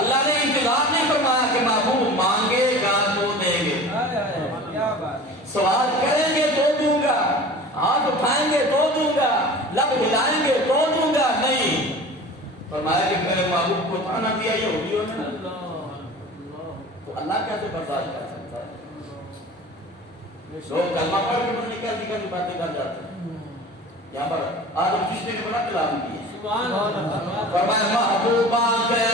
اللہ نے انتظار نہیں فرمایا کہ محبوب مانگے گا تو دے گے، سوال کریں گے تو دوں گا، ہاتھ اٹھائیں گے تو دوں گا، لب ہلائیں گے تو دوں گا، نہیں فرمایا کہ میرے محبوب کو تھانہ دیا یہودیوں نے، تو اللہ کیسے برداشت کر سکتا ہے؟ لوگ کلمہ پڑھ کے بڑھنے کیسی باتیں کر جاتے ہیں. یہاں پر آدم کشتے نے بڑا کلام کیا، فرمایا محبوبہ کے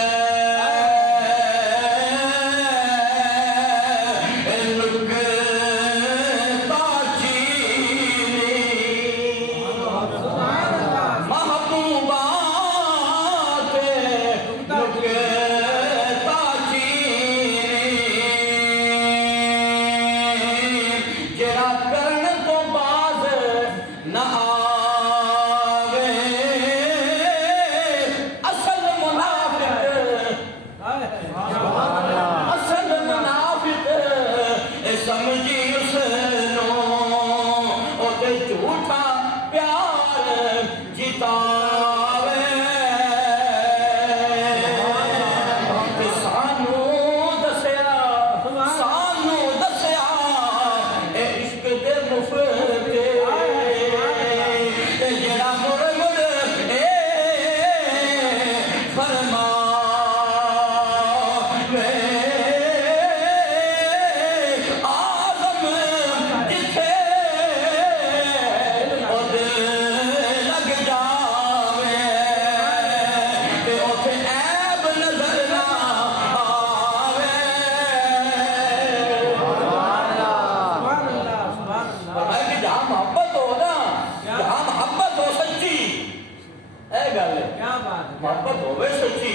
محبت ہوئے سچی،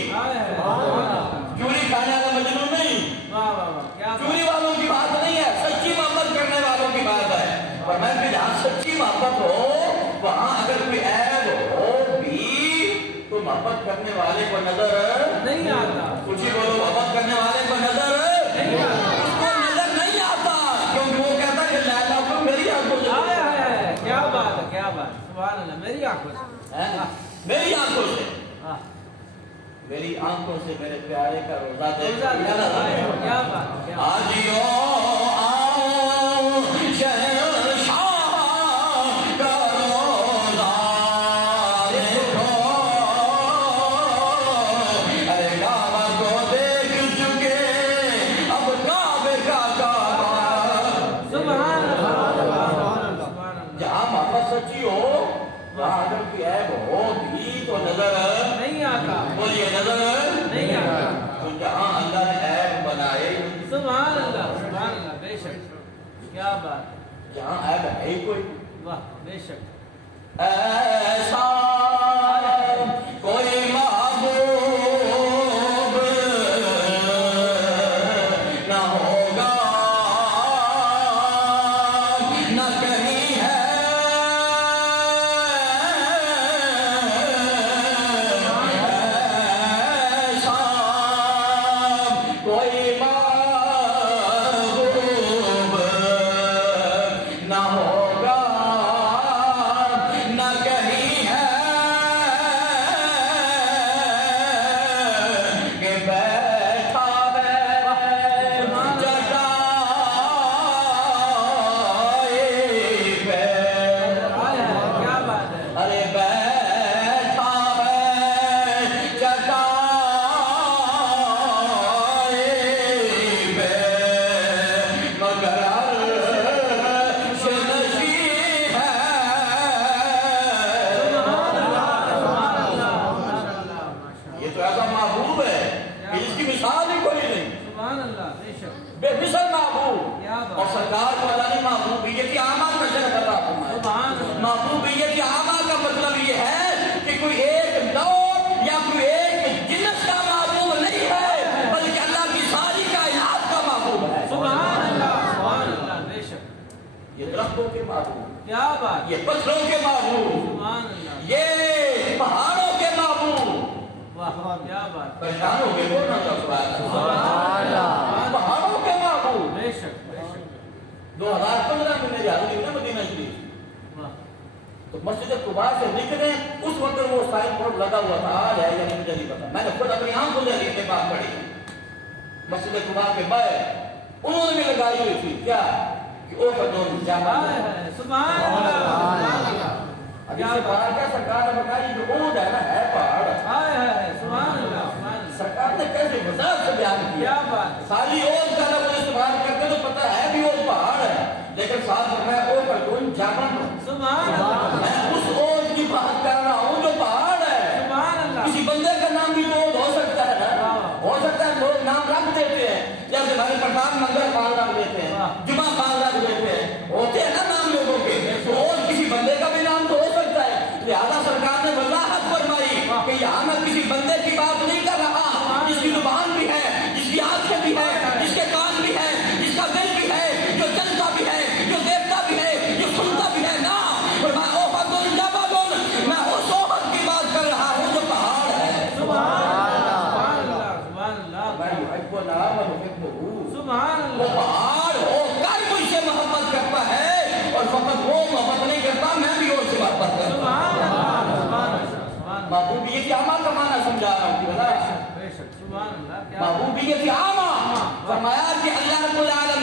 چوری کھانے والا مجنون نہیں، چوری والوں کی بات نہیں ہے، سچی محبت کرنے والوں کی بات ہے. اور میں کہ جہاں سچی محبت ہو وہاں اگر کوئی عیب ہو بھی تو محبت کرنے والے کو نظر نہیں آتا. کچھ ہی بولو، محبت کرنے والے کو نظر نہیں آتا، اس کو نظر نہیں آتا، کیونکہ وہ کہتا کہ لیلا کو میری آنکھوں سے. کیا بات ہے، کیا بات، سبحان اللہ، میری آنکھوں سے، میری آنکھوں سے، میری آنکھوں سے میرے پیارے کا روزہ دیکھ آجیو آؤ شہنشاہ کا روزہ دیکھو، اے کعبہ کو دیکھ چکے اب کعبے کا کعبہ. سبحان اللہ. جہاں محبت سچی ہو وہاں اگر کوئی عیب ہو بھی تو نظر نہیں آتا. بولیے نظر نہیں آتا. تو جہاں اللہ نے عیب بنائے، سبحان اللہ، سبحان اللہ، بے شک، کیا بات، جہاں عیب ہے ہی کوئی، واہ بے شک، ایسا کوئی محبوب نہ ہوگا نہ کہیں ہے، ایسا महबूबियत आमा का मतलब ये है कि कोई एक नौक या कोई एक जिन्स का महबूब नहीं है, बल्कि अल्लाह की सारी कायनात का महबूब है। सुभान अल्लाह बेशक। ये दरख्तों के महबूब, क्या बात, ये पत्थरों के महबूब, सुभान अल्लाह, ये पहाड़ों के महबूब। वाह क्या बात, परेशान हो गए बोलना तो पहाड़ों के महबूब। बेशक बेशक। 2015 में मैं जाऊंगी ना मदीना शरीफ, तो मस्जिद कुबा से निकले उस वक्त वो साइन बोर्ड लगा हुआ था, आज है या नहीं मुझे नहीं पता, मैंने खुद अपनी आंखों से हदीस में बात पढ़ी। मस्जिद कुबा के बाहर उन्होंने भी लगाई हुई थी क्या कि ओ फदोन जामा सुभान अल्लाह। क्या बात क्या सरकार ने बताई जो ऊंट है ना है पहाड़। सुभान अल्लाह। सरकार ने कैसे मजाक से बयान किया। क्या बात, खाली ओट का लफ्ज इस्तेमाल करके तो पता है भी वो पहाड़ है, लेकिन साथ में ओ फदोन जामा सुभान अल्लाह, मैं उस ओट की बात कर रहा हूँ जो पहाड़ है। सुभान अल्लाह। किसी बंदे का नाम भी तो हो सकता है ना, हो सकता है लोग नाम रख देते हैं, जैसे हमारे प्रधान मंगल खान रख देते हैं, जुमा खान रख देते हैं, होते हैं ना नाम लोगों के, तो और किसी बंदे का भी नाम तो हो सकता है। लिहाजा सरकार ने वजाहत फरमाई कि यहाँ मैं किसी बंदे की बात नहीं कर रहा, जिसकी जुबान भी है, जिसकी आंखें भी है, जिसके कान भी है, जिसका दिल भी है, जो चलता भी है, जो देखता भी है, जो सुनता भी है ना। मैं उस ओहद की बात कर रहा हूँ जो पहाड़ है। सुभान अल्लाह, सुभान अल्लाह, सुभान वो अल्लाह। पहाड़ होकर मुझसे मोहब्बत करता है और फकत वो मोहब्बत नहीं करता, मैं भी उससे मोहब्बत करता हूँ। सुभान अल्लाह, सुभान अल्लाह। महबूबियत आमा का माना समझा रहा हूँ। बेशक सुभान अल्लाह। क्या महबूबियत आमा फरमाया कि अल्लाह रब्बुल आलमीन